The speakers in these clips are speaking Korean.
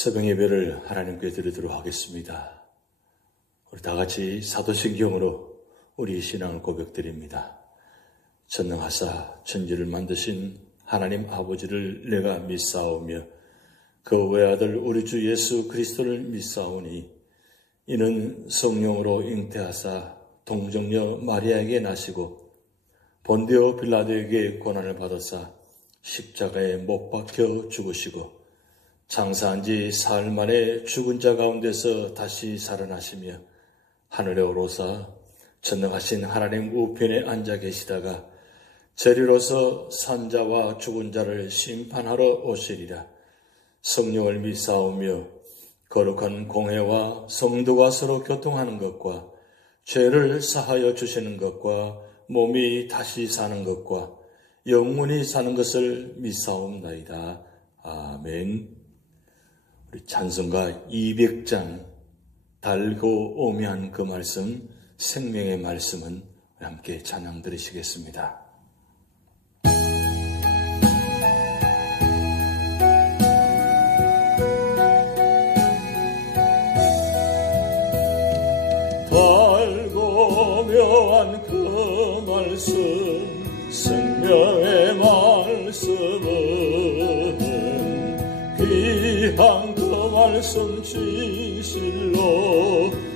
새벽 예배를 하나님께 드리도록 하겠습니다. 우리 다 같이 사도신경으로 우리 신앙을 고백드립니다. 전능하사 천지를 만드신 하나님 아버지를 내가 믿사오며 그 외아들 우리 주 예수 그리스도를 믿사오니 이는 성령으로 잉태하사 동정녀 마리아에게 나시고 본디오 빌라도에게 고난을 받으사 십자가에 못 박혀 죽으시고 장사한 지 사흘 만에 죽은 자 가운데서 다시 살아나시며 하늘에 오르사 전능하신 하나님 우편에 앉아 계시다가 저리로서 산자와 죽은 자를 심판하러 오시리라. 성령을 믿사오며 거룩한 공회와 성도가 서로 교통하는 것과 죄를 사하여 주시는 것과 몸이 다시 사는 것과 영원히 사는 것을 믿사옵나이다. 아멘. 우리 찬송가 200장 달고 오면 그 말씀, 생명의 말씀은 함께 찬양 드리시겠습니다. 달고 오면 그 말씀, 생명의 말씀은 귀한 그 말씀 진실로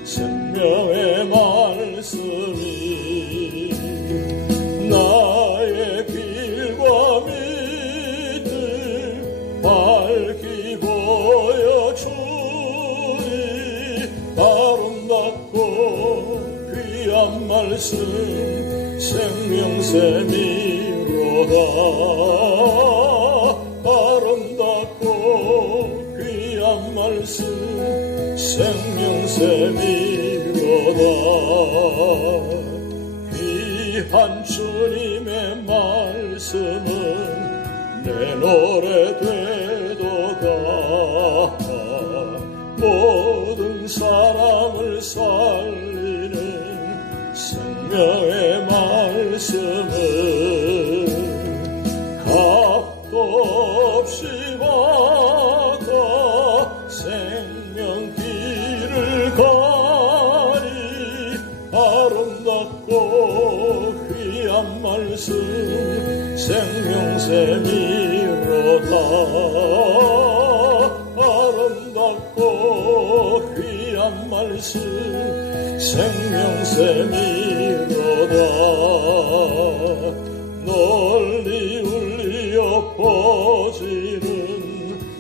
생명의 말씀이 나의 길과 밑을 밝히 보여주니 아름답고 귀한 말씀 생명샘이로다. 아름답고 귀한 말씀 생명샘이로다. 귀한 주님의 말씀은 내 노래 되도다. 모든 사람을 살리는 생명의 말씀은 값도 없이 받아 생명길을 가니 아름답고 귀한 말씀 생명샘이로다. 아름답고 귀한 말씀 생명샘이로다. 널리 울려 퍼지는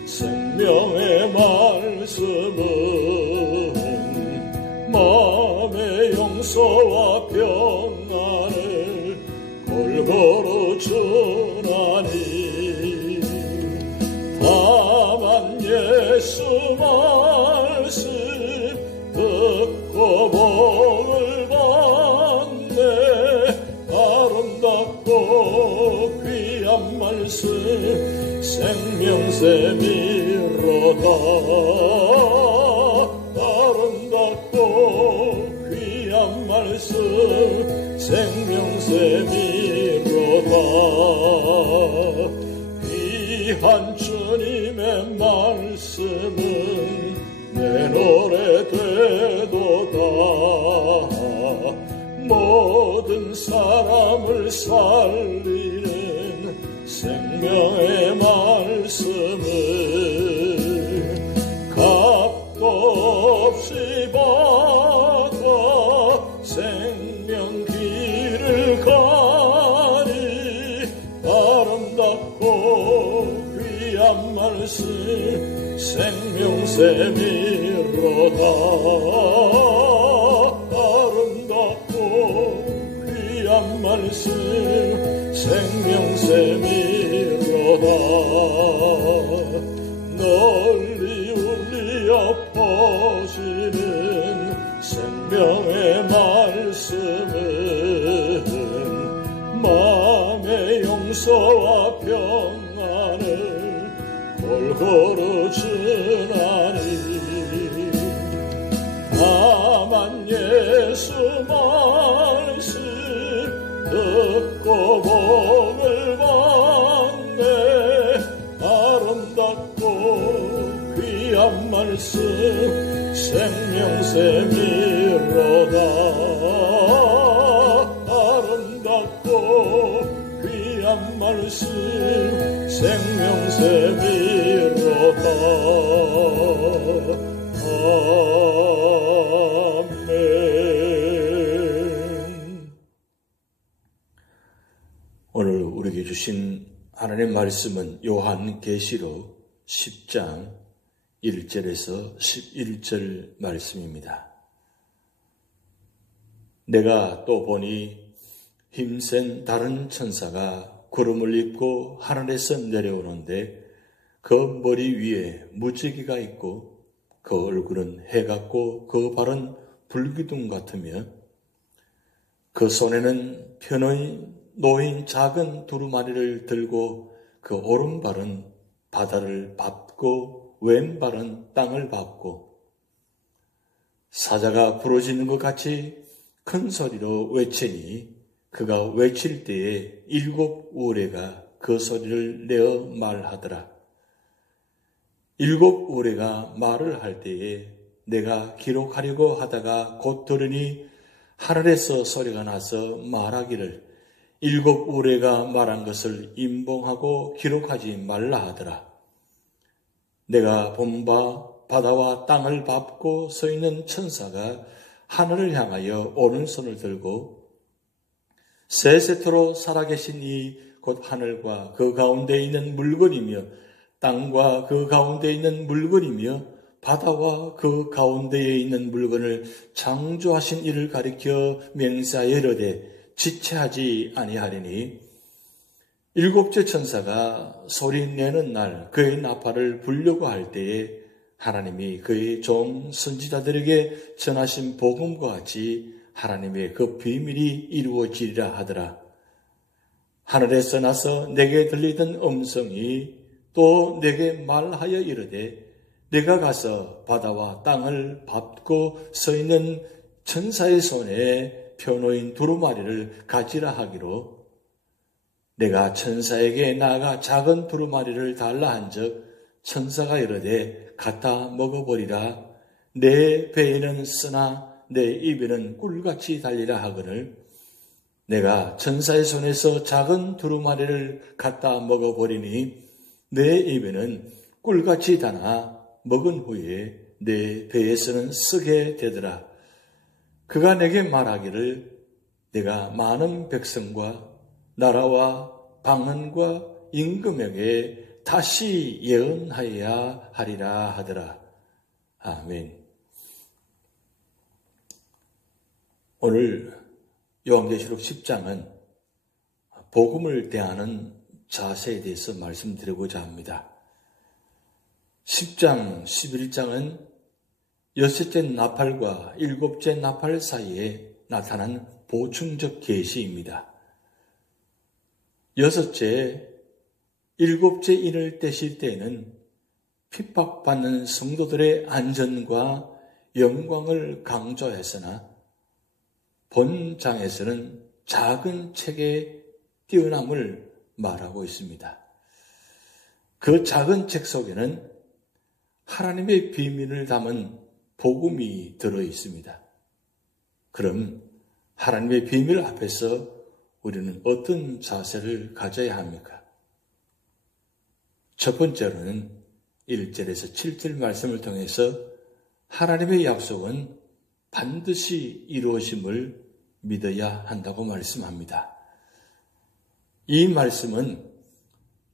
생명의 말씀은 마음의 용서와 평안을 골고루 주나니 다만 예수 말씀 듣고 복을 받네. 아름답고 귀한 말씀 생명샘이로다. 아름답고 귀한 말씀 생명샘이로다. 귀한 주님의 말씀은 내 노래 되도다. 모든 사람을 살리는 생명의 말씀을 값도 없이 받아 생명길을 가니 아름답고 귀한 말씀 생명샘이로다. 아름답고 귀한 말씀 생명샘이로다. 널리 울려 퍼지는 생명의 말씀은 마음의 용서와 평안을 골고루 주나니 다만 예수 말씀 듣고 복을 받네. 아름답고 귀한 말씀 생명샘이로다. 아름답고 귀한 말씀 생명샘이로다. 아멘. 오늘 우리에게 주신 하나님의 말씀은 요한계시록 10장 1절에서 11절 말씀입니다. 내가 또 보니 힘센 다른 천사가 구름을 입고 하늘에서 내려오는데 그 머리 위에 무지개가 있고 그 얼굴은 해 같고 그 발은 불기둥 같으며 그 손에는 편의 놓인 작은 두루마리를 들고 그 오른발은 바다를 밟고 왼발은 땅을 밟고 사자가 부러지는 것 같이 큰 소리로 외치니 그가 외칠 때에 7 우레가 그 소리를 내어 말하더라. 7 우레가 말을 할 때에 내가 기록하려고 하다가 곧 들으니 하늘에서 소리가 나서 말하기를 7 우레가 말한 것을 임봉하고 기록하지 말라 하더라. 내가 본 바 바다와 땅을 밟고 서 있는 천사가 하늘을 향하여 오른손을 들고 세세토록 살아계신 이 곧 하늘과 그 가운데 있는 물건이며 땅과 그 가운데 있는 물건이며 바다와 그 가운데에 있는 물건을 창조하신 이를 가리켜 맹세하여 이르되 지체하지 아니하리니 7째 천사가 소리내는 날 그의 나팔을 불려고 할 때에 하나님이 그의 종 선지자들에게 전하신 복음과 같이 하나님의 그 비밀이 이루어지리라 하더라. 하늘에서 나서 내게 들리던 음성이 또 내게 말하여 이르되 내가 가서 바다와 땅을 밟고 서 있는 천사의 손에 펴놓인 두루마리를 가지라 하기로 내가 천사에게 나아가 작은 두루마리를 달라 한즉 천사가 이르되 갖다 먹어버리라. 내 배에는 쓰나 내 입에는 꿀같이 달리라 하거늘 내가 천사의 손에서 작은 두루마리를 갖다 먹어버리니 내 입에는 꿀같이 다나 먹은 후에 내 배에서는 쓰게 되더라. 그가 내게 말하기를 내가 많은 백성과 나라와 방언과 임금에게 다시 예언하여야 하리라 하더라. 아멘. 오늘 요한계시록 10장은 복음을 대하는 자세에 대해서 말씀드리고자 합니다. 10장, 11장은 여섯째 나팔과 7째 나팔 사이에 나타난 보충적 계시입니다. 여섯째, 7째 인을 떼실 때에는 핍박받는 성도들의 안전과 영광을 강조했으나 본장에서는 작은 책의 뛰어남을 말하고 있습니다. 그 작은 책 속에는 하나님의 비밀을 담은 복음이 들어 있습니다. 그럼 하나님의 비밀 앞에서 우리는 어떤 자세를 가져야 합니까? 첫 번째로는 1절에서 7절 말씀을 통해서 하나님의 약속은 반드시 이루어짐을 믿어야 한다고 말씀합니다. 이 말씀은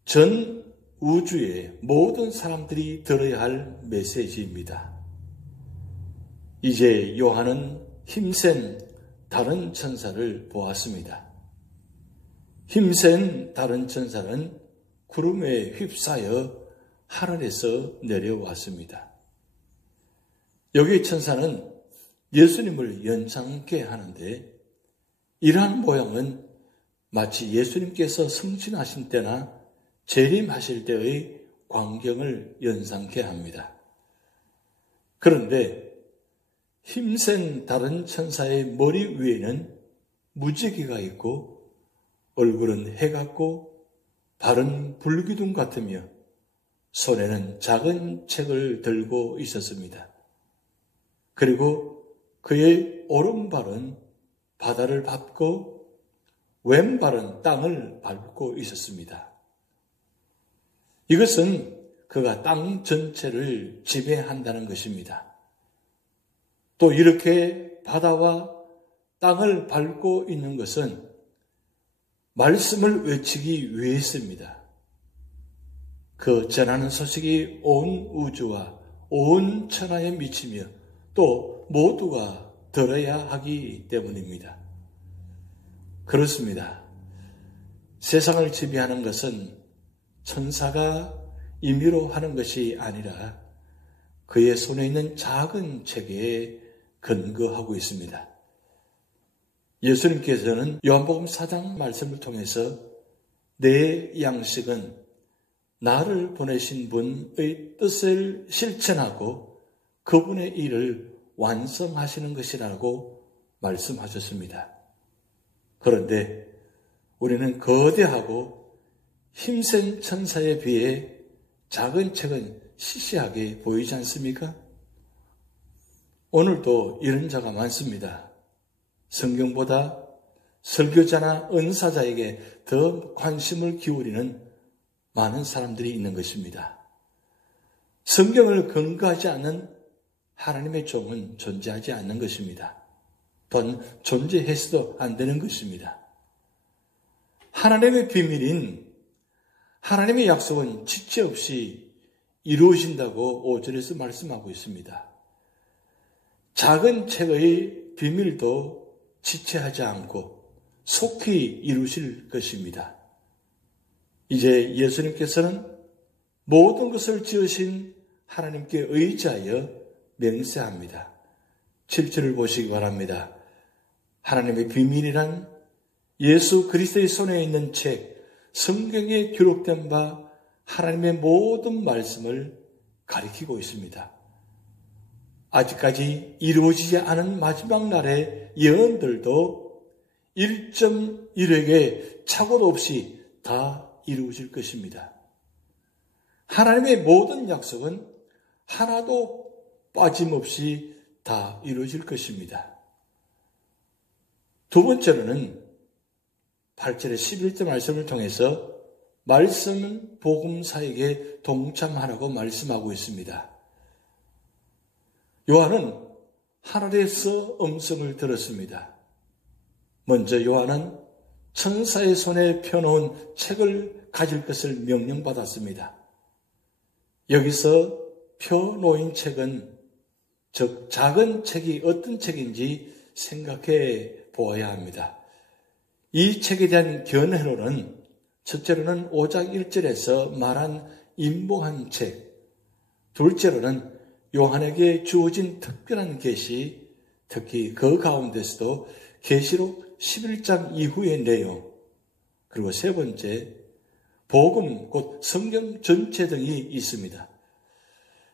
전 우주의 모든 사람들이 들어야 할 메시지입니다. 이제 요한은 힘센 다른 천사를 보았습니다. 힘센 다른 천사는 구름에 휩싸여 하늘에서 내려왔습니다. 여기 천사는 예수님을 연상케 하는데 이러한 모양은 마치 예수님께서 승진하신 때나 재림하실 때의 광경을 연상케 합니다. 그런데 힘센 다른 천사의 머리 위에는 무지개가 있고 얼굴은 해 같고 발은 불기둥 같으며 손에는 작은 책을 들고 있었습니다. 그리고 그의 오른발은 바다를 밟고 왼발은 땅을 밟고 있었습니다. 이것은 그가 땅 전체를 지배한다는 것입니다. 또 이렇게 바다와 땅을 밟고 있는 것은 말씀을 외치기 위해서입니다. 그 전하는 소식이 온 우주와 온 천하에 미치며 또 모두가 들어야 하기 때문입니다. 그렇습니다. 세상을 지배하는 것은 천사가 임의로 하는 것이 아니라 그의 손에 있는 작은 책에 근거하고 있습니다. 예수님께서는 요한복음 4장 말씀을 통해서 내 양식은 나를 보내신 분의 뜻을 실천하고 그분의 일을 완성하시는 것이라고 말씀하셨습니다. 그런데 우리는 거대하고 힘센 천사에 비해 작은 책은 시시하게 보이지 않습니까? 오늘도 이런 자가 많습니다. 성경보다 설교자나 은사자에게 더 관심을 기울이는 많은 사람들이 있는 것입니다. 성경을 근거하지 않는 하나님의 종은 존재하지 않는 것입니다. 또한 존재해서도 안 되는 것입니다. 하나님의 비밀인 하나님의 약속은 지체 없이 이루어진다고 5절에서 말씀하고 있습니다. 작은 책의 비밀도 지체하지 않고 속히 이루실 것입니다. 이제 예수님께서는 모든 것을 지으신 하나님께 의지하여 맹세합니다. 7절을 보시기 바랍니다. 하나님의 비밀이란 예수 그리스도의 손에 있는 책, 성경에 기록된 바 하나님의 모든 말씀을 가리키고 있습니다. 아직까지 이루어지지 않은 마지막 날의 예언들도 1.1획에 착오도 없이 다 이루어질 것입니다. 하나님의 모든 약속은 하나도 빠짐없이 다 이루어질 것입니다. 두 번째로는 8절의 11절 말씀을 통해서 말씀은 복음사에게 동참하라고 말씀하고 있습니다. 요한은 하늘에서 음성을 들었습니다. 먼저 요한은 천사의 손에 펴놓은 책을 가질 것을 명령받았습니다. 여기서 펴놓인 책은 즉 작은 책이 어떤 책인지 생각해 보아야 합니다. 이 책에 대한 견해로는 첫째로는 5장 1절에서 말한 임봉한 책, 둘째로는 요한에게 주어진 특별한 계시, 특히 그 가운데서도 계시록 11장 이후의 내용, 그리고 세 번째 복음 곧 성경 전체 등이 있습니다.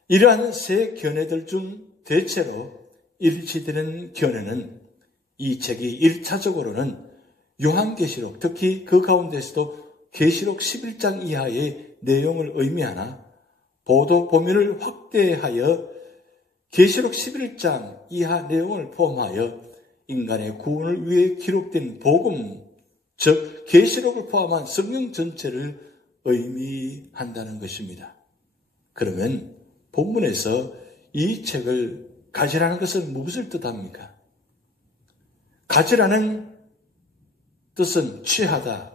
이러한 세 견해들 중 대체로 일치되는 견해는 이 책이 1차적으로는 요한계시록, 특히 그 가운데서도 계시록 11장 이하의 내용을 의미하나 보도 범위를 확대하여 계시록 11장 이하 내용을 포함하여 인간의 구원을 위해 기록된 복음, 즉 계시록을 포함한 성경 전체를 의미한다는 것입니다. 그러면 본문에서 이 책을 가지라는 것은 무엇을 뜻합니까? 가지라는 뜻은 취하다,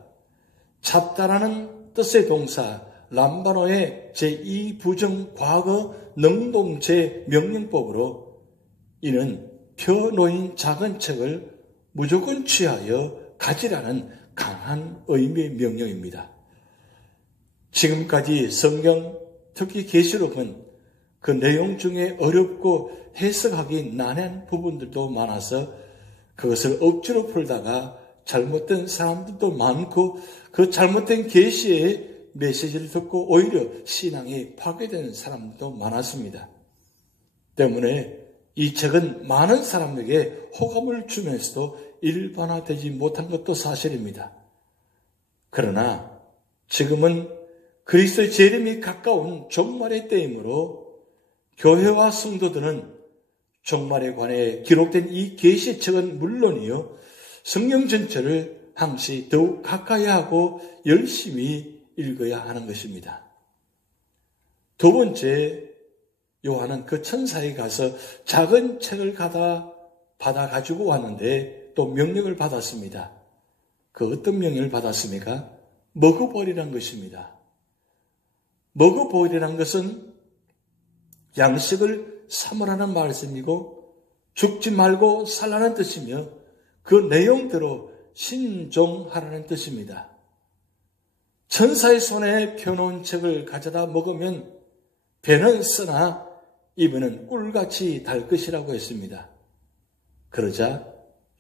잡다라는 뜻의 동사 람바노의 제2부정 과거 능동체 명령법으로 이는 펴놓인 작은 책을 무조건 취하여 가지라는 강한 의미의 명령입니다. 지금까지 성경, 특히 계시록은 그 내용 중에 어렵고 해석하기 난해한 부분들도 많아서 그것을 억지로 풀다가 잘못된 사람들도 많고 그 잘못된 계시의 메시지를 듣고 오히려 신앙이 파괴된 사람도 많았습니다. 때문에 이 책은 많은 사람에게 호감을 주면서도 일반화되지 못한 것도 사실입니다. 그러나 지금은 그리스도의 재림이 가까운 종말의 때이므로 교회와 성도들은 종말에 관해 기록된 이 계시책은 물론이요, 성경 전체를 항시 더욱 가까이 하고 열심히 읽어야 하는 것입니다. 두 번째, 요한은 그 천사에 가서 작은 책을 받아 가지고 왔는데 또 명령을 받았습니다. 그 어떤 명령을 받았습니까? 먹어버리라는 것입니다. 먹어버리라는 것은 양식을 삼으라는 말씀이고 죽지 말고 살라는 뜻이며 그 내용대로 신종하라는 뜻입니다. 천사의 손에 펴놓은 책을 가져다 먹으면 배는 쓰나 입에는 꿀같이 달 것이라고 했습니다. 그러자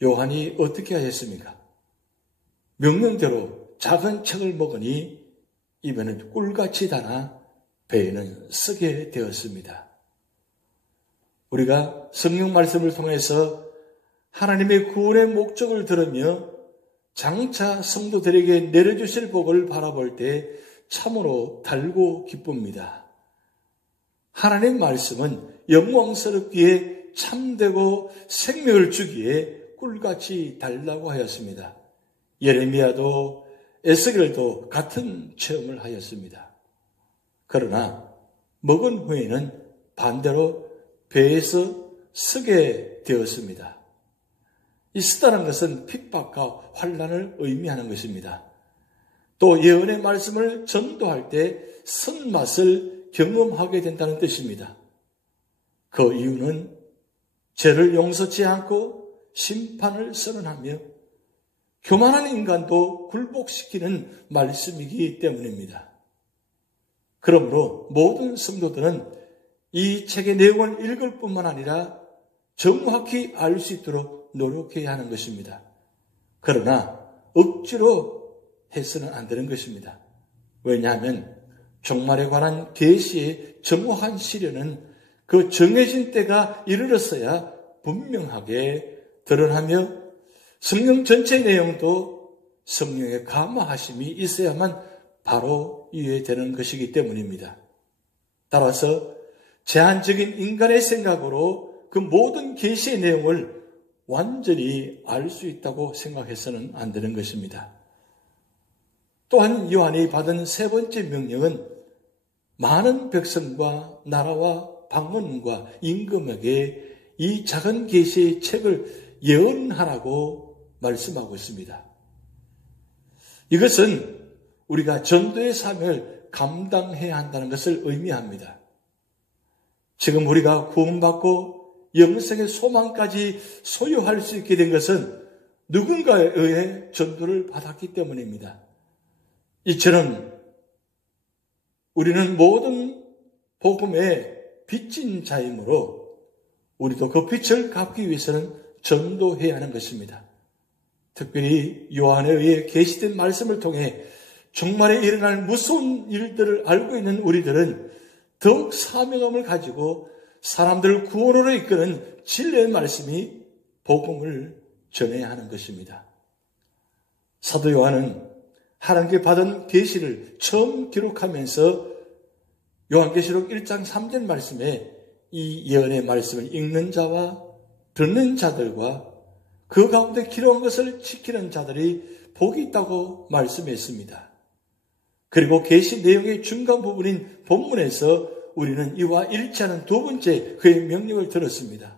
요한이 어떻게 하였습니까? 명령대로 작은 책을 먹으니 입에는 꿀같이 달아 배에는 쓰게 되었습니다. 우리가 성경 말씀을 통해서 하나님의 구원의 목적을 들으며 장차 성도들에게 내려주실 복을 바라볼 때 참으로 달고 기쁩니다. 하나님 말씀은 영광스럽기에 참되고 생명을 주기에 꿀같이 달라고 하였습니다. 예레미야도 에스겔도 같은 체험을 하였습니다. 그러나 먹은 후에는 반대로 배에서 쓰게 되었습니다. 이 쓰다는 것은 핍박과 환난을 의미하는 것입니다. 또 예언의 말씀을 전도할 때 쓴맛을 경험하게 된다는 뜻입니다. 그 이유는 죄를 용서치 않고 심판을 선언하며 교만한 인간도 굴복시키는 말씀이기 때문입니다. 그러므로 모든 성도들은 이 책의 내용을 읽을 뿐만 아니라 정확히 알 수 있도록 노력해야 하는 것입니다. 그러나 억지로 해서는 안 되는 것입니다. 왜냐하면 종말에 관한 계시의 정확한 시련은 그 정해진 때가 이르렀어야 분명하게 드러나며 성경 전체의 내용도 성령의 감화하심이 있어야만 바로 이해되는 것이기 때문입니다. 따라서 제한적인 인간의 생각으로 그 모든 계시의 내용을 완전히 알 수 있다고 생각해서는 안 되는 것입니다. 또한 요한이 받은 세 번째 명령은 많은 백성과 나라와 방언과 임금에게 이 작은 계시의 책을 예언하라고 말씀하고 있습니다. 이것은 우리가 전도의 사명을 감당해야 한다는 것을 의미합니다. 지금 우리가 구원받고 영생의 소망까지 소유할 수 있게 된 것은 누군가에 의해 전도를 받았기 때문입니다. 이처럼 우리는 모든 복음의 빚진 자이므로 우리도 그 빚을 갚기 위해서는 전도해야 하는 것입니다. 특별히 요한에 의해 계시된 말씀을 통해 종말에 일어날 무서운 일들을 알고 있는 우리들은 더욱 사명감을 가지고 사람들을 구원으로 이끄는 진리의 말씀이 복음을 전해야 하는 것입니다. 사도 요한은 하나님께 받은 계시를 처음 기록하면서 요한계시록 1장 3절 말씀에 이 예언의 말씀을 읽는 자와 듣는 자들과 그 가운데 기록한 것을 지키는 자들이 복이 있다고 말씀했습니다. 그리고 계시 내용의 중간 부분인 본문에서 우리는 이와 일치하는 두 번째 그의 명령을 들었습니다.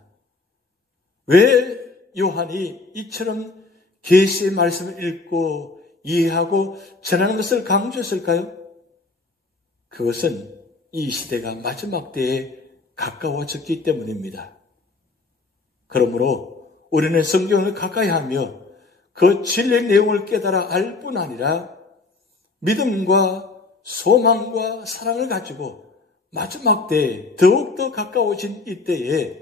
왜 요한이 이처럼 계시의 말씀을 읽고 이해하고 전하는 것을 강조했을까요? 그것은 이 시대가 마지막 때에 가까워졌기 때문입니다. 그러므로 우리는 성경을 가까이 하며 그 진리의 내용을 깨달아 알 뿐 아니라 믿음과 소망과 사랑을 가지고 마지막 때에 더욱더 가까워진 이때에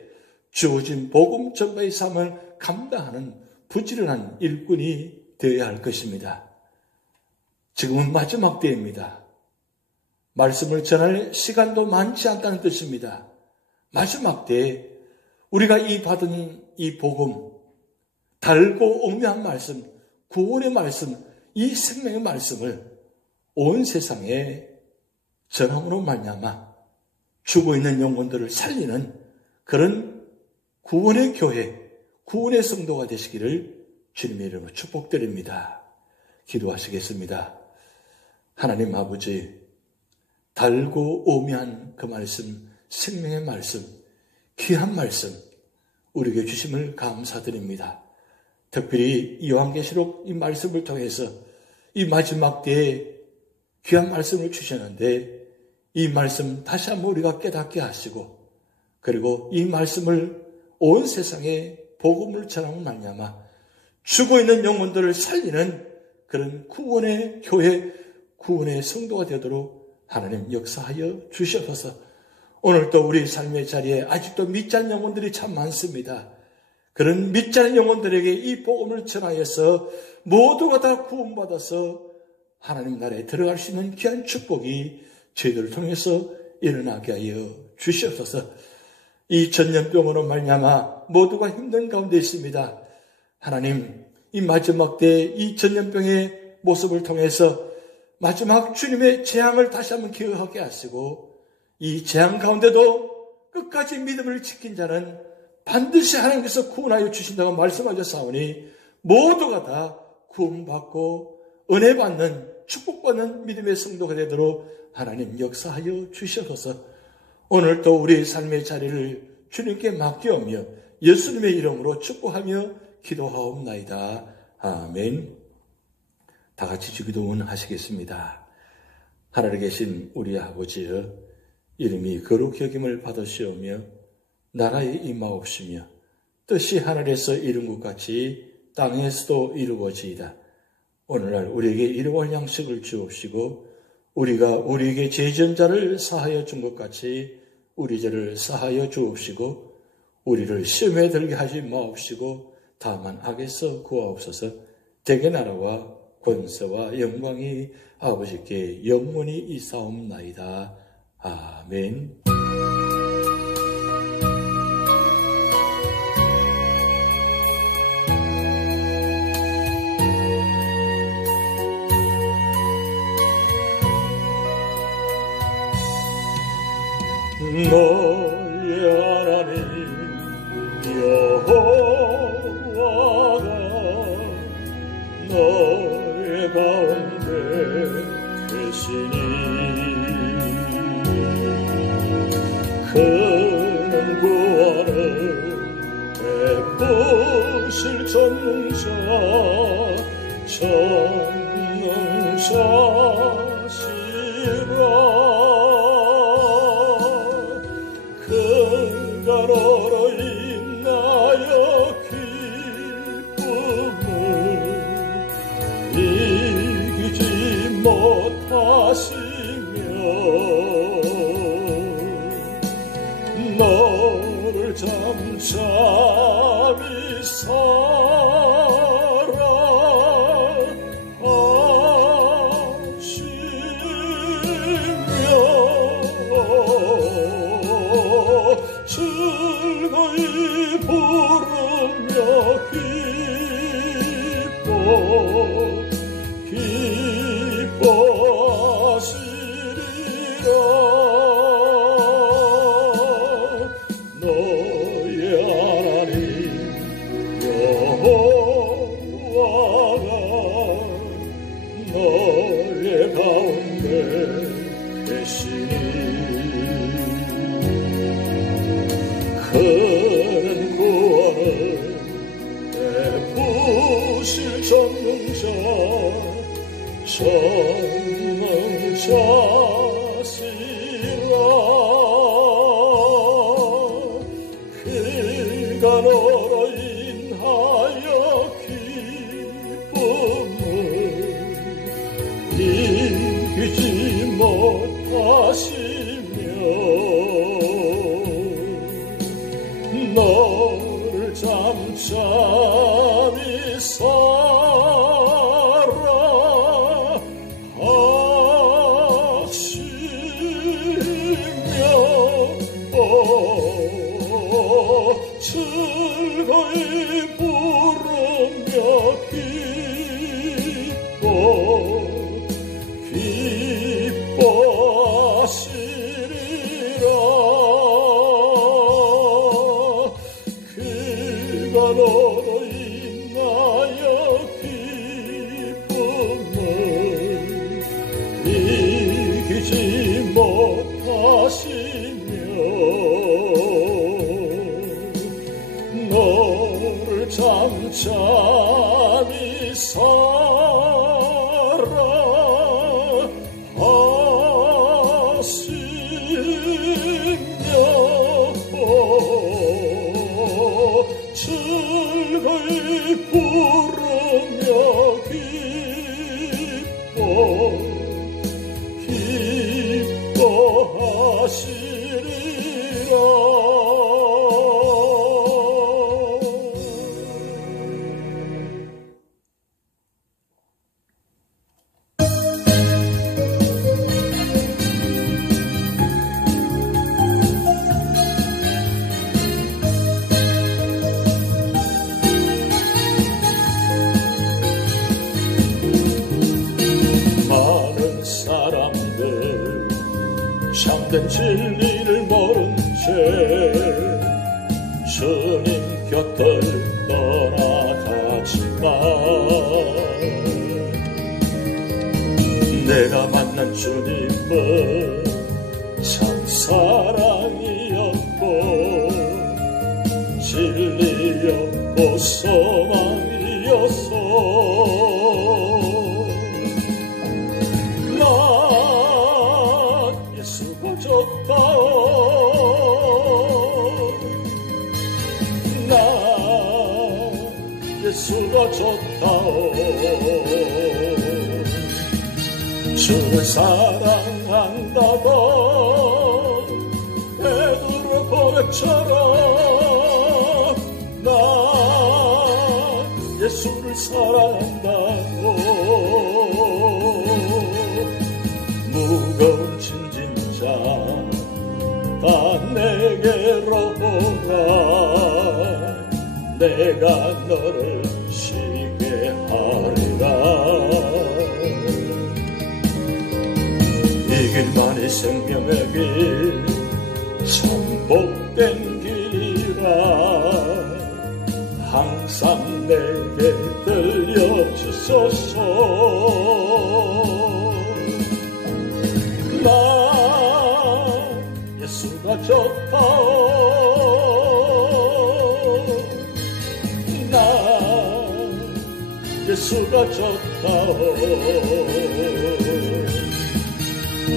주어진 복음 전파의 삶을 감당하는 부지런한 일꾼이 되어야 할 것입니다. 지금은 마지막 때입니다. 말씀을 전할 시간도 많지 않다는 뜻입니다. 마지막 때에 우리가 받은 이 복음, 달고 오묘한 말씀, 구원의 말씀, 이 생명의 말씀을 온 세상에 전함으로 말미암아 죽어있는 영혼들을 살리는 그런 구원의 교회, 구원의 성도가 되시기를 주님의 이름으로 축복드립니다. 기도하시겠습니다. 하나님 아버지, 달고 오묘한 그 말씀, 생명의 말씀, 귀한 말씀 우리에게 주심을 감사드립니다. 특별히 요한계시록 이 말씀을 통해서 이 마지막 때에 귀한 말씀을 주셨는데 이 말씀 다시 한번 우리가 깨닫게 하시고 그리고 이 말씀을 온 세상에 복음을 전하고 말미암아 죽어있는 영혼들을 살리는 그런 구원의 교회, 구원의 성도가 되도록 하나님 역사하여 주시옵소서. 오늘도 우리 삶의 자리에 아직도 믿지 않는 영혼들이 참 많습니다. 그런 믿지 않는 영혼들에게 이 복음을 전하여서 모두가 다 구원받아서 하나님 나라에 들어갈 수 있는 귀한 축복이 저희들을 통해서 일어나게 하여 주시옵소서. 이 전염병으로 말미암아 모두가 힘든 가운데 있습니다. 하나님, 이 마지막 때 이 전염병의 모습을 통해서 마지막 주님의 재앙을 다시 한번 기억하게 하시고 이 재앙 가운데도 끝까지 믿음을 지킨 자는 반드시 하나님께서 구원하여 주신다고 말씀하셨사오니 모두가 다 구원받고 은혜받는 축복받는 믿음의 성도가 되도록 하나님 역사하여 주시옵소서. 오늘도 우리의 삶의 자리를 주님께 맡겨오며 예수님의 이름으로 축복하며 기도하옵나이다. 아멘. 다 같이 주기도문 하시겠습니다. 하늘에 계신 우리 아버지여, 이름이 거룩히 여김을 받으시오며 나라에 임하옵시며 뜻이 하늘에서 이룬 것 같이 땅에서도 이루어지이다. 오늘날 우리에게 일용할 양식을 주옵시고 우리가 우리에게 죄 지은 자를 사하여 준 것 같이 우리 죄를 사하여 주옵시고 우리를 시험에 들게 하지 마옵시고 다만 악에서 구하옵소서. 대개 나라와 권세와 영광이 아버지께 영원히 있사옵나이다. 아멘. 너의 하나님 여호와가 너의 가운데 계시니 그는 구원을 베푸실 전능자시라. 너로 인하여 기쁨을 이기지 못하시며 너를 잠잠히 살아 참된 진리를 모른 채 주님 곁을 떠나가지만 내가 만난 주님은 참 사랑이었고 진리였고 소망이었어. 나 예수가 좋다오. 나 예수가 좋다오. 주를 사랑한다고 베드로 고백처럼 나 예수를 사랑한다고. 무거운 짐진 자 다 내게로 오라. 내가 너를 쉬게 하리라. 이 길만이 생명의 길 참 복된 길이라 항상 내게 들려주소서. 나 예수가 좋다오. 나 예수가 좋다오.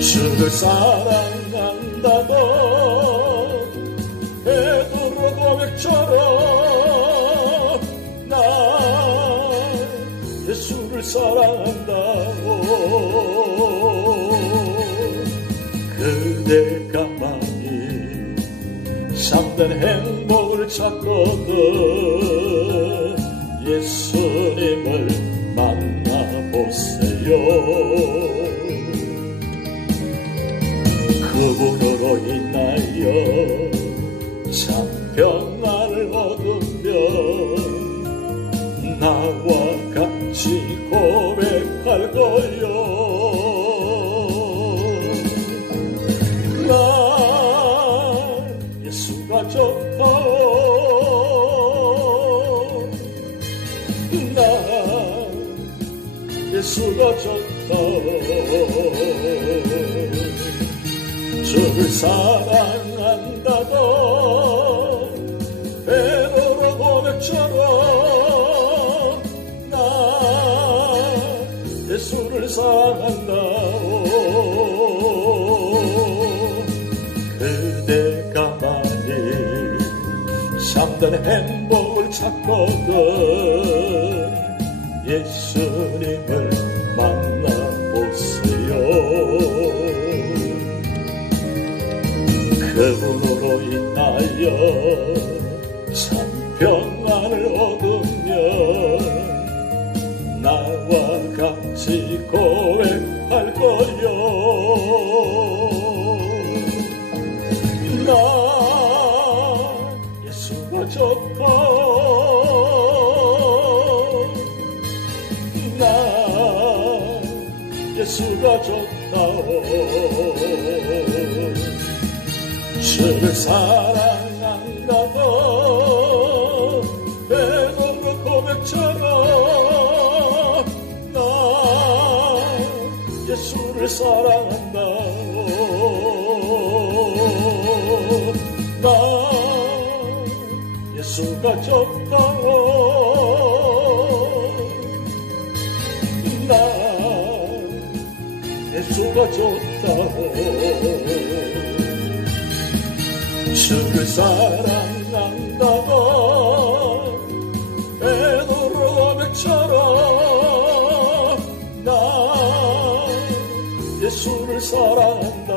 주를 사랑한다고 베드로 고백처럼 나 예수를 사랑한다고. 그대가만이 참된 행복을 찾거든 예수님을 만나보세요. 그분으로 인하여 참 평안을 얻으며 나와 같이 고백할 거요. 나 예수가 좋다오. 나 예수가 좋다오. 주를 사랑한다고 베드로 고백처럼 나 예수를 사랑한다오. 그대가만이 참된 행복을 찾거든 예수님을 만나보세요. 그분으로 인하여 참 평안을 얻으며 나와 같이 고백할 거요. 나 예수가 좋다오. 나 예수가 좋다오. 주를 사랑한다고 베드로 고백처럼 나 예수를 사랑한다고. 나 예수가 좋다고. 나 예수가 좋다고. 주를 사랑한다고 베드로 고백처럼 나 예수를 사랑한다.